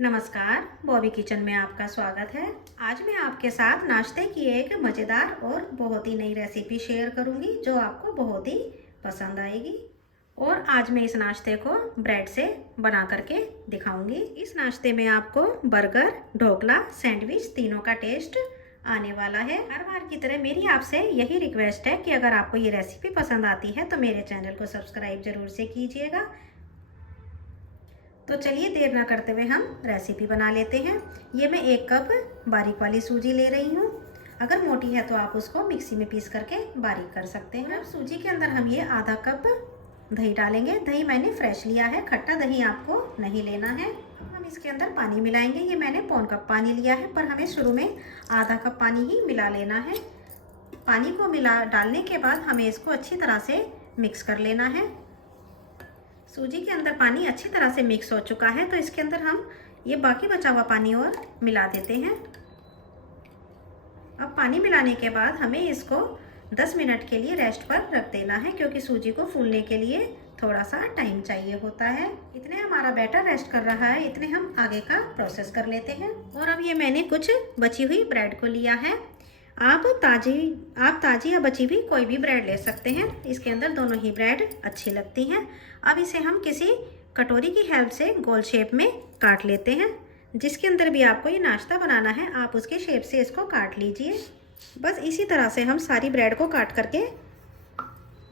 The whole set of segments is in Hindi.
नमस्कार, बॉबी किचन में आपका स्वागत है। आज मैं आपके साथ नाश्ते की एक मज़ेदार और बहुत ही नई रेसिपी शेयर करूंगी जो आपको बहुत ही पसंद आएगी। और आज मैं इस नाश्ते को ब्रेड से बना करके दिखाऊंगी। इस नाश्ते में आपको बर्गर, ढोकला, सैंडविच तीनों का टेस्ट आने वाला है। हर बार की तरह मेरी आपसे यही रिक्वेस्ट है कि अगर आपको ये रेसिपी पसंद आती है तो मेरे चैनल को सब्सक्राइब जरूर से कीजिएगा। तो चलिए देर ना करते हुए हम रेसिपी बना लेते हैं। ये मैं 1 कप बारीक वाली सूजी ले रही हूँ। अगर मोटी है तो आप उसको मिक्सी में पीस करके बारीक कर सकते हैं। अब सूजी के अंदर हम ये आधा कप दही डालेंगे। दही मैंने फ्रेश लिया है, खट्टा दही आपको नहीं लेना है। हम इसके अंदर पानी मिलाएंगे। ये मैंने पौन कप पानी लिया है, पर हमें शुरू में आधा कप पानी ही मिला लेना है। पानी को डालने के बाद हमें इसको अच्छी तरह से मिक्स कर लेना है। सूजी के अंदर पानी अच्छी तरह से मिक्स हो चुका है, तो इसके अंदर हम ये बाकी बचा हुआ पानी और मिला देते हैं। अब पानी मिलाने के बाद हमें इसको 10 मिनट के लिए रेस्ट पर रख देना है, क्योंकि सूजी को फूलने के लिए थोड़ा सा टाइम चाहिए होता है। इतने हमारा बैटर रेस्ट कर रहा है, इतने हम आगे का प्रोसेस कर लेते हैं। और अब ये मैंने कुछ बची हुई ब्रेड को लिया है। आप ताज़ी या बची हुई कोई भी ब्रेड ले सकते हैं। इसके अंदर दोनों ही ब्रेड अच्छी लगती हैं। अब इसे हम किसी कटोरी की हेल्प से गोल शेप में काट लेते हैं। जिसके अंदर भी आपको ये नाश्ता बनाना है, आप उसके शेप से इसको काट लीजिए। बस इसी तरह से हम सारी ब्रेड को काट करके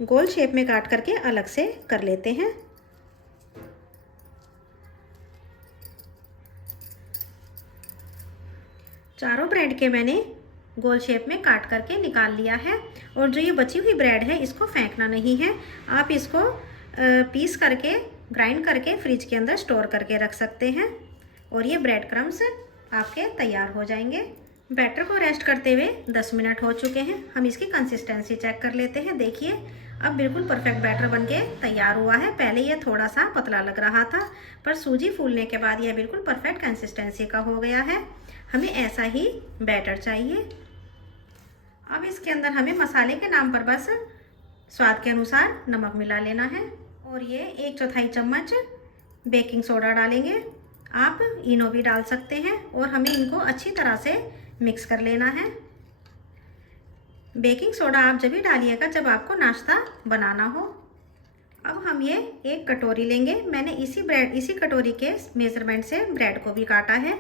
गोल शेप में काट करके अलग से कर लेते हैं। चारों ब्रेड के मैंने गोल शेप में काट करके निकाल लिया है। और जो ये बची हुई ब्रेड है, इसको फेंकना नहीं है। आप इसको पीस करके ग्राइंड करके फ्रिज के अंदर स्टोर करके रख सकते हैं और ये ब्रेड क्रम्स आपके तैयार हो जाएंगे। बैटर को रेस्ट करते हुए 10 मिनट हो चुके हैं। हम इसकी कंसिस्टेंसी चेक कर लेते हैं। देखिए, अब बिल्कुल परफेक्ट बैटर बनके तैयार हुआ है। पहले ये थोड़ा सा पतला लग रहा था, पर सूजी फूलने के बाद यह बिल्कुल परफेक्ट कंसिस्टेंसी का हो गया है। हमें ऐसा ही बैटर चाहिए। अब इसके अंदर हमें मसाले के नाम पर बस स्वाद के अनुसार नमक मिला लेना है। और ये 1/4 चम्मच बेकिंग सोडा डालेंगे। आप इनो भी डाल सकते हैं। और हमें इनको अच्छी तरह से मिक्स कर लेना है। बेकिंग सोडा आप जब भी डालिएगा जब आपको नाश्ता बनाना हो। अब हम ये 1 कटोरी लेंगे। मैंने इसी कटोरी के मेजरमेंट से ब्रेड को भी काटा है।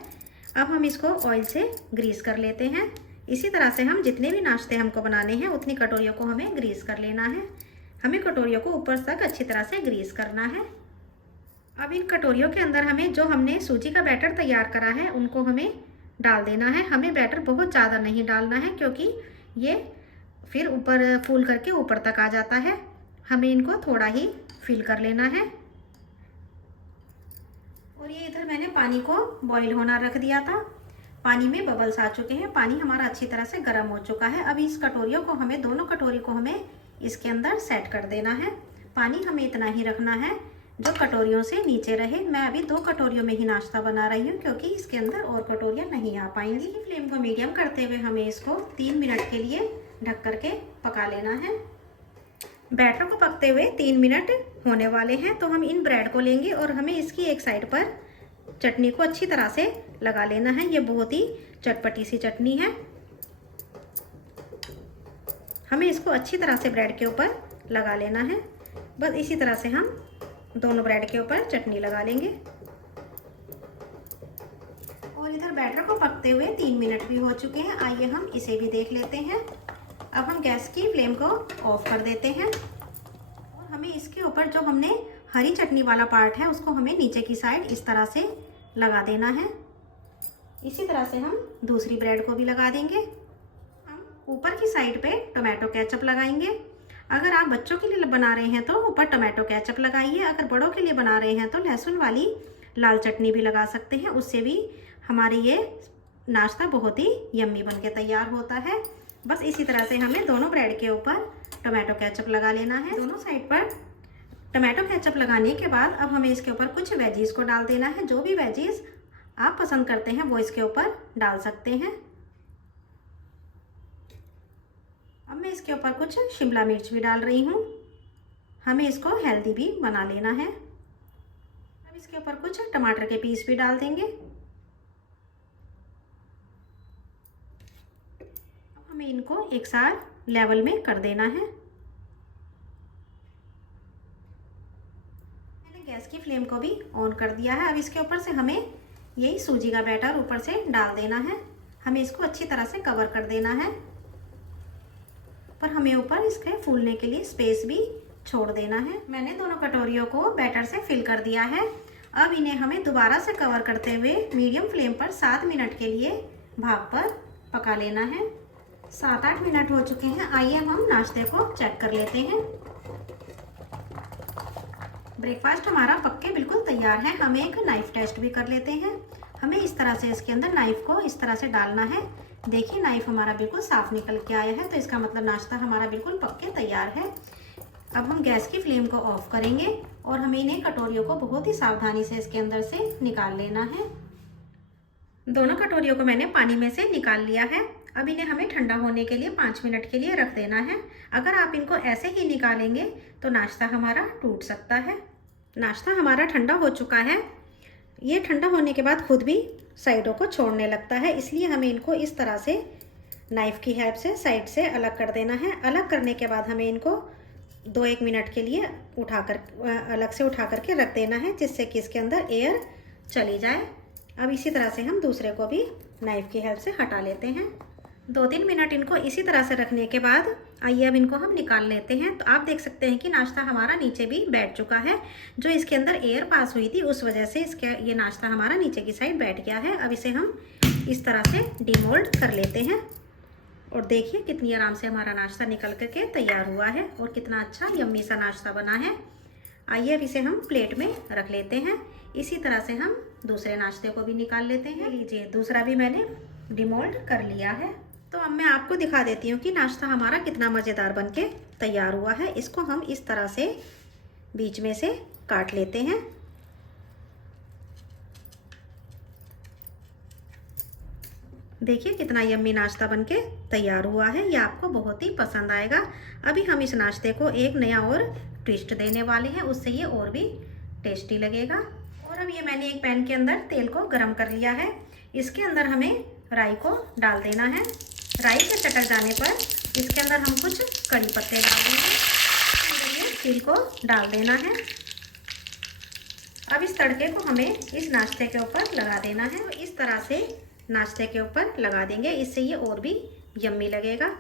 अब हम इसको ऑयल से ग्रीस कर लेते हैं। इसी तरह से हम जितने भी नाश्ते हमको बनाने हैं उतनी कटोरियों को हमें ग्रीस कर लेना है। हमें कटोरियों को ऊपर तक अच्छी तरह से ग्रीस करना है। अब इन कटोरियों के अंदर हमें जो हमने सूजी का बैटर तैयार करा है उनको हमें डाल देना है। हमें बैटर बहुत ज़्यादा नहीं डालना है, क्योंकि ये फिर ऊपर फूल करके ऊपर तक आ जाता है। हमें इनको थोड़ा ही फिल कर लेना है। और ये इधर मैंने पानी को बॉईल होना रख दिया था। पानी में बबल्स आ चुके हैं। पानी हमारा अच्छी तरह से गर्म हो चुका है। अब इस कटोरियों को हमें दोनों कटोरी को हमें इसके अंदर सेट कर देना है। पानी हमें इतना ही रखना है जो कटोरियों से नीचे रहे। मैं अभी 2 कटोरियों में ही नाश्ता बना रही हूँ, क्योंकि इसके अंदर और कटोरियाँ नहीं आ पाएंगी। फ्लेम को मीडियम करते हुए हमें इसको 3 मिनट के लिए ढक करके पका लेना है। बैटर को पकते हुए 3 मिनट होने वाले हैं, तो हम इन ब्रेड को लेंगे और हमें इसकी एक साइड पर चटनी को अच्छी तरह से लगा लेना है। ये बहुत ही चटपटी सी चटनी है। हमें इसको अच्छी तरह से ब्रेड के ऊपर लगा लेना है। बस इसी तरह से हम दोनों ब्रेड के ऊपर चटनी लगा लेंगे। और इधर बैटर को पकते हुए 3 मिनट भी हो चुके हैं। आइए हम इसे भी देख लेते हैं। अब हम गैस की फ्लेम को ऑफ कर देते हैं। और हमें इसके ऊपर जो हमने हरी चटनी वाला पार्ट है उसको हमें नीचे की साइड इस तरह से लगा देना है। इसी तरह से हम दूसरी ब्रेड को भी लगा देंगे। हम ऊपर की साइड पे टोमेटो केचप लगाएंगे। अगर आप बच्चों के लिए बना रहे हैं तो ऊपर टोमेटो केचप लगाइए। अगर बड़ों के लिए बना रहे हैं तो लहसुन वाली लाल चटनी भी लगा सकते हैं। उससे भी हमारे ये नाश्ता बहुत ही यम्मी बन के तैयार होता है। बस इसी तरह से हमें दोनों ब्रेड के ऊपर टोमेटो केचप लगा लेना है। दोनों साइड पर टोमेटो केचप लगाने के बाद अब हमें इसके ऊपर कुछ वेजीज को डाल देना है। जो भी वेजीज आप पसंद करते हैं वो इसके ऊपर डाल सकते हैं। अब मैं इसके ऊपर कुछ शिमला मिर्च भी डाल रही हूँ। हमें इसको हेल्दी भी बना लेना है। अब इसके ऊपर कुछ टमाटर के पीस भी डाल देंगे। हमें इनको एक साथ लेवल में कर देना है। मैंने गैस की फ्लेम को भी ऑन कर दिया है। अब इसके ऊपर से हमें यही सूजी का बैटर ऊपर से डाल देना है। हमें इसको अच्छी तरह से कवर कर देना है, पर हमें ऊपर इसके फूलने के लिए स्पेस भी छोड़ देना है। मैंने दोनों कटोरियों को बैटर से फिल कर दिया है। अब इन्हें हमें दोबारा से कवर करते हुए मीडियम फ्लेम पर 7 मिनट के लिए भाप पर पका लेना है। 7-8 मिनट हो चुके हैं। आइए हम नाश्ते को चेक कर लेते हैं। ब्रेकफास्ट हमारा पक के बिल्कुल तैयार है। हमें एक नाइफ टेस्ट भी कर लेते हैं। हमें इस तरह से इसके अंदर नाइफ को इस तरह से डालना है। देखिए नाइफ हमारा बिल्कुल साफ निकल के आया है, तो इसका मतलब नाश्ता हमारा बिल्कुल पक के तैयार है। अब हम गैस की फ्लेम को ऑफ करेंगे और हमें इन्हें कटोरियों को बहुत ही सावधानी से इसके अंदर से निकाल लेना है। दोनों कटोरियों को मैंने पानी में से निकाल लिया है। अब इन्हें हमें ठंडा होने के लिए 5 मिनट के लिए रख देना है। अगर आप इनको ऐसे ही निकालेंगे तो नाश्ता हमारा टूट सकता है। नाश्ता हमारा ठंडा हो चुका है। ये ठंडा होने के बाद खुद भी साइडों को छोड़ने लगता है, इसलिए हमें इनको इस तरह से नाइफ की हेल्प से साइड से अलग कर देना है। अलग करने के बाद हमें इनको 2-1 मिनट के लिए अलग से उठा करके रख देना है, जिससे कि इसके अंदर एयर चली जाए। अब इसी तरह से हम दूसरे को भी नाइफ की हेल्प से हटा लेते हैं। 2-3 मिनट इनको इसी तरह से रखने के बाद आइए अब इनको हम निकाल लेते हैं। तो आप देख सकते हैं कि नाश्ता हमारा नीचे भी बैठ चुका है। जो इसके अंदर एयर पास हुई थी उस वजह से ये नाश्ता हमारा नीचे की साइड बैठ गया है। अब इसे हम इस तरह से डिमोल्ड कर लेते हैं और देखिए कितनी आराम से हमारा नाश्ता निकल करके तैयार हुआ है और कितना अच्छा यम्मी सा नाश्ता बना है। आइए अब इसे हम प्लेट में रख लेते हैं। इसी तरह से हम दूसरे नाश्ते को भी निकाल लेते हैं। लीजिए दूसरा भी मैंने डिमोल्ड कर लिया है। तो अब मैं आपको दिखा देती हूँ कि नाश्ता हमारा कितना मज़ेदार बनके तैयार हुआ है। इसको हम इस तरह से बीच में से काट लेते हैं। देखिए कितना यम्मी नाश्ता बनके तैयार हुआ है। ये आपको बहुत ही पसंद आएगा। अभी हम इस नाश्ते को एक नया और ट्विस्ट देने वाले हैं, उससे ये और भी टेस्टी लगेगा। और अब ये मैंने एक पैन के अंदर तेल को गरम कर लिया है। इसके अंदर हमें राई को डाल देना है। राई के चटक जाने पर इसके अंदर हम कुछ कड़ी पत्ते डाल देंगे। ये तिल को डाल देना है। अब इस तड़के को हमें इस नाश्ते के ऊपर लगा देना है। तो इस तरह से नाश्ते के ऊपर लगा देंगे, इससे ये और भी यम्मी लगेगा।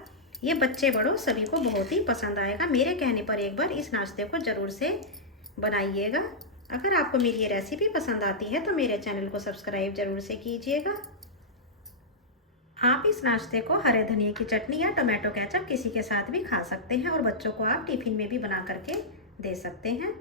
ये बच्चे बड़ों सभी को बहुत ही पसंद आएगा। मेरे कहने पर एक बार इस नाश्ते को ज़रूर से बनाइएगा। अगर आपको मेरी ये रेसिपी पसंद आती है तो मेरे चैनल को सब्सक्राइब ज़रूर से कीजिएगा। आप इस नाश्ते को हरे धनिया की चटनी या टोमेटो केचप किसी के साथ भी खा सकते हैं और बच्चों को आप टिफ़िन में भी बना करके दे सकते हैं।